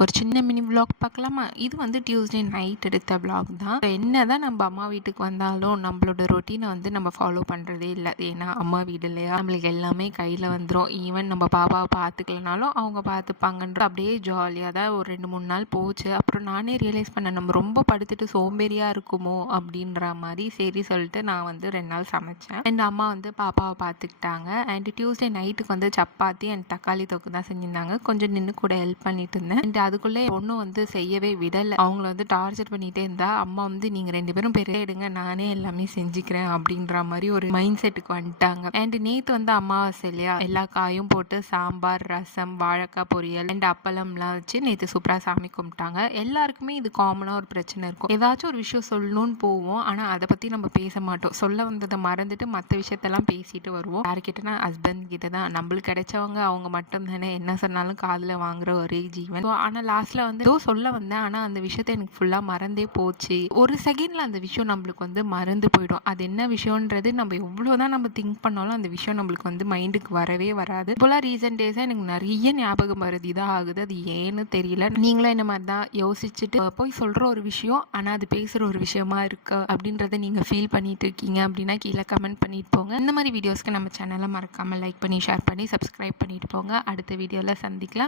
இன்றைக்கி ஒரு சின்ன மினி விளாக் பார்க்கலாமா? இது வந்து டியூஸ்டே நைட் எடுத்த விளாக் தான். என்னதான் நம்ம அம்மா வீட்டுக்கு வந்தாலும் நம்மளோட ரொட்டீனை வந்து நம்ம ஃபாலோ பண்ணுறதே இல்லை. ஏன்னா அம்மா வீடு இல்லையா, நம்மளுக்கு எல்லாமே கையில் வந்துடும். ஈவன் நம்ம பாப்பாவை பார்த்துக்கலனாலும் அவங்க பார்த்துப்பாங்கன்ற அப்படியே ஜாலியாக தான் ஒரு 2-3 நாள் போச்சு. அப்புறம் நானே ரியலைஸ் பண்ணேன், நம்ம ரொம்ப படுத்துட்டு சோம்பேறியாக இருக்குமோ அப்படின்ற மாதிரி. சரி சொல்லிட்டு நான் வந்து 2 நாள் சமைச்சேன். அண்ட் அம்மா வந்து பாப்பாவை பார்த்துக்கிட்டாங்க. அண்ட் டியூஸ்டே நைட்டுக்கு வந்து சப்பாத்தி அண்ட் தக்காளி தொக்கு தான் செஞ்சுருந்தாங்க. கொஞ்சம் நின்று கூட ஹெல்ப் பண்ணிட்டு இருந்தேன். அண்ட் அதுக்குள்ளே பொண்ணும் வந்து செய்யவே விடலை. அவங்கள வந்து டார்ச்சர் பண்ணிகிட்டே இருந்தா. அம்மா வந்து நீங்கள் 2 பேரும் பெரிய எடுங்க, நானே எல்லாமே செஞ்சுக்கிறேன் அப்படின்ற மாதிரி ஒரு மைண்ட் செட்டுக்கு வந்துட்டாங்க. அண்ட் நேற்று வந்து அமாவாசை இல்லையா, எல்லா காயும் போட்டு சாம்பார், ரசம், வாழைக்காய் பொரியல் அண்ட் அப்பளம்லாம் வச்சு நேற்று சூப்பராக சாமி கும்பிட்டாங்க. எல்லாருக்குமே இது காமனாக ஒரு பிரச்சனை இருக்கும். ஏதாச்சும் ஒரு விஷயம் சொல்லணும்னு போவோம், ஆனால் அதை பற்றி நம்ம பேச மாட்டோம். சொல்ல வந்ததை மறந்துட்டு மற்ற விஷயத்தெல்லாம் பேசிட்டு வருவோம். யார்கிட்டனா ஹஸ்பண்ட் கிட்ட தான். நம்மளுக்கு கிடைச்சவங்க அவங்க மட்டும் தானே, என்ன சொன்னாலும் காதில் வாங்குற ஒரே ஜீவன். ஆனால் லாஸ்ட்டில் வந்து ஏதோ சொல்ல வந்தேன், ஆனால் அந்த விஷயத்தை எனக்கு ஃபுல்லாக மறந்தே போச்சு. ஒரு செகண்டில் அந்த விஷயம் நம்மளுக்கு வந்து மறந்து போயிடும். அது என்ன விஷயன்றது நம்ம எவ்வளோதான் நம்ம திங்க் பண்ணாலும் அந்த விஷயம் நம்மளுக்கு வந்து மைண்டுக்கு வரவே வராது. இப்போலாம் ரீசன்ட் டேஸாக எனக்கு நிறைய ஞாபகம் மறதி தான் ஆகுது. அது ஏன்னு தெரியல. நீங்களும் என்ன மாதிரி தான் யோசிச்சுட்டு போய் சொல்கிற ஒரு விஷயம் ஆனால் அது பேசுகிற ஒரு விஷயமா இருக்கு அப்படின்றத நீங்கள் ஃபீல் பண்ணிட்டு இருக்கீங்க அப்படின்னா கீழே கமெண்ட் பண்ணிட்டு போங்க. இந்த மாதிரி வீடியோஸ்க்கு நம்ம சேனலை மறக்காமல் லைக் பண்ணி ஷேர் பண்ணி சப்ஸ்கிரைப் பண்ணிட்டு போங்க. அடுத்த வீடியோவில் சந்திக்கலாம்.